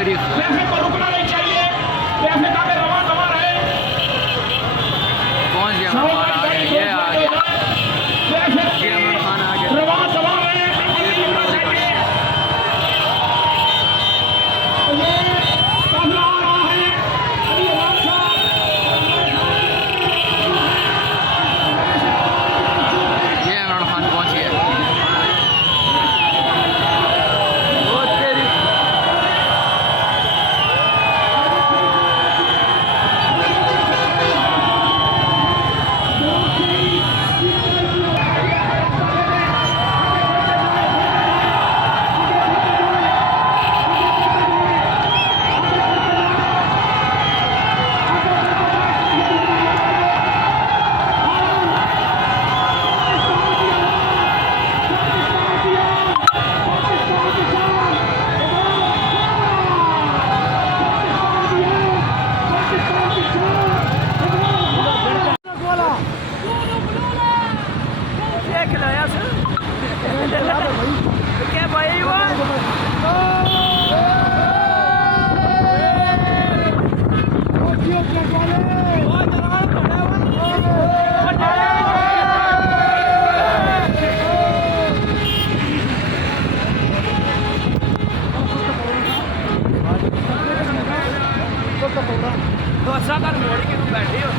तेरी ट्रैफिक को रुकना नहीं चाहिए, ट्रैफिक आगे रवा दवा रहे। कौन सी इमरान खान आ गया? ये आ गया, ट्रैफिक ये इमरान खान आ गया। रवा दवा रहे, ये पूरा वाली गाड़ी है। ये काफिला आ रहा है, अभी आराम से। ये इमरान खान पहुंच गया। वो तेरी क्या भाई वो तो अच्छा कर मोड़ी के तुम बैठे हो।